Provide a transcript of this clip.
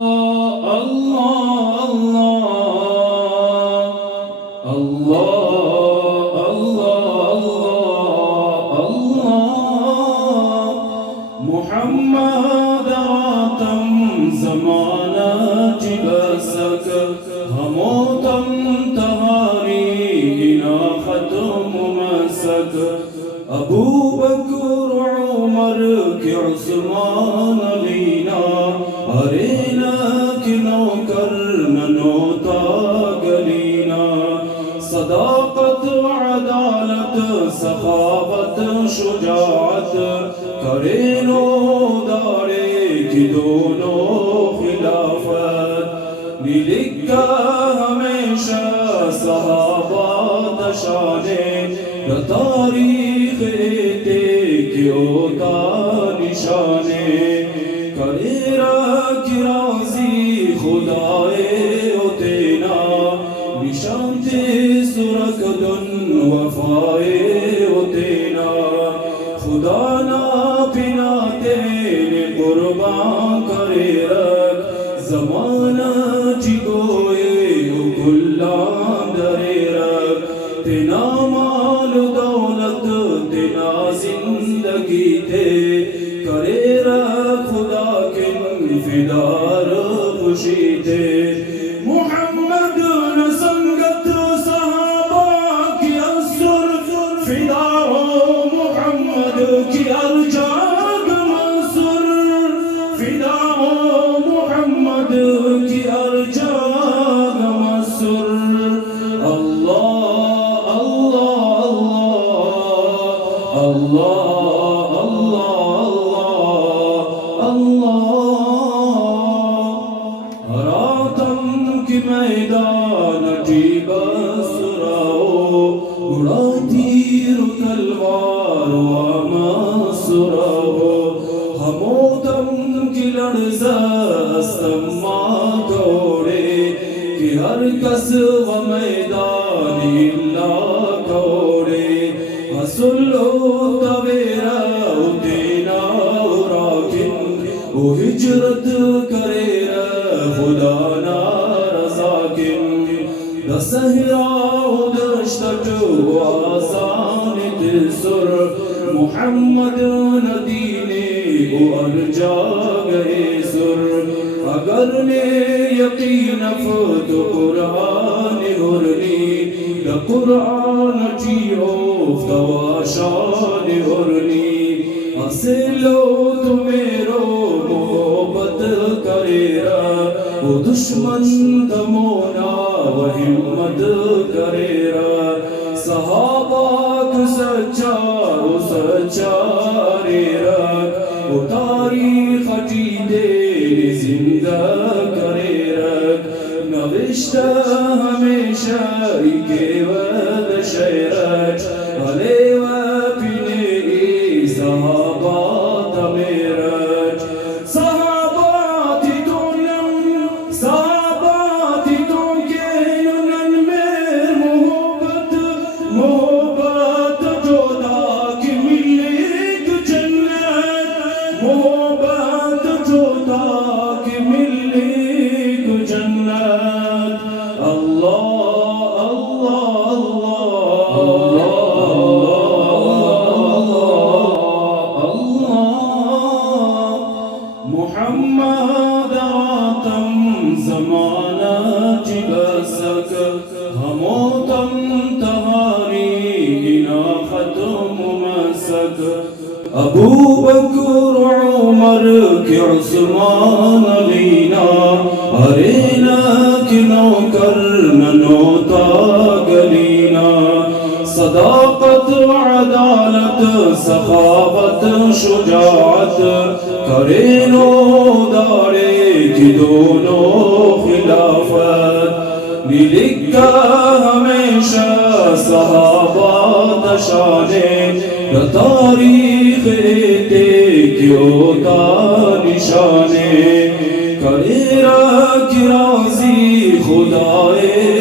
اللہ اللہ اللہ اللہ اللہ محمد آتم زمانہ جلسک ہموتم تہاری نا ختم مسک ابو بکر عمر کی عثمان علینا ارینا کی نوکر ننوتا گلینا صداقت وعدالت سخاوت شجاعت کرینو دارے کی دونوں خلافت لکھا ہمیشہ صحابہ دشانے تاریخ کیوتا نشانے کریرا کی راضی خدائے اتینا نشان تے سرک دن وفائے اتینا خدا نا بنا تینے قربان کرے رکھ زمانہ چگوئے کلان درے رکھ تینا مال دولت تینا زندگی تے کرے رکھ خدا کے فدار خوشی تے محمد نسنگت صحابہ کی اثر فدا ہو محمد کی ارجاگ منصور فدا ہو محمد کی ارجاگ منصور اللہ اللہ اللہ اللہ راتم کی میدان کی بسراؤ اڑا تیر تلوار ومسراؤ ہموتم کی لڑزہ استماع کوڑے کہ ہر کس و میدان اللہ کوڑے وسلو تویرہ اتینا راکن وہ ہجرت کرے خدا نا رزاکن دسہرا دشتٹ آسان تسر محمد ندینے کو ارجا گئے سر اگر نے یقین افت قرآن ہرنی دا قرآن چیو فتواشان ہرنی اسلو تمیرو محبت کرے را وہ دشمن دمونا و ہمت کرے را صحابہ کو سچا رے را وہ تاریخ عقیدے زندہ کرے رکھ نوشتہ ہمیشہ کے ود شیرت بھلے و پینے صحابات میرج صحابات دونم صحابات دون کے نن میر محبت محبت جودا کی ملک جنت محبت جودا کی ملک جنت اللہ اللہ اللہ محمد آتم زمانہ جلسک ہموتم تہاری نا ختم مسک ابو بکر عمر کی عثمان علینا ارینا کی نوکر ننوتا گلینا صداقت وعدالت سخاوت شجاعت کرینو دارے کی دونوں خلافت لکھا ہمیشہ صحابہ دشانے تاریخ کیوتا نشانے کریرا کی راضی خدائے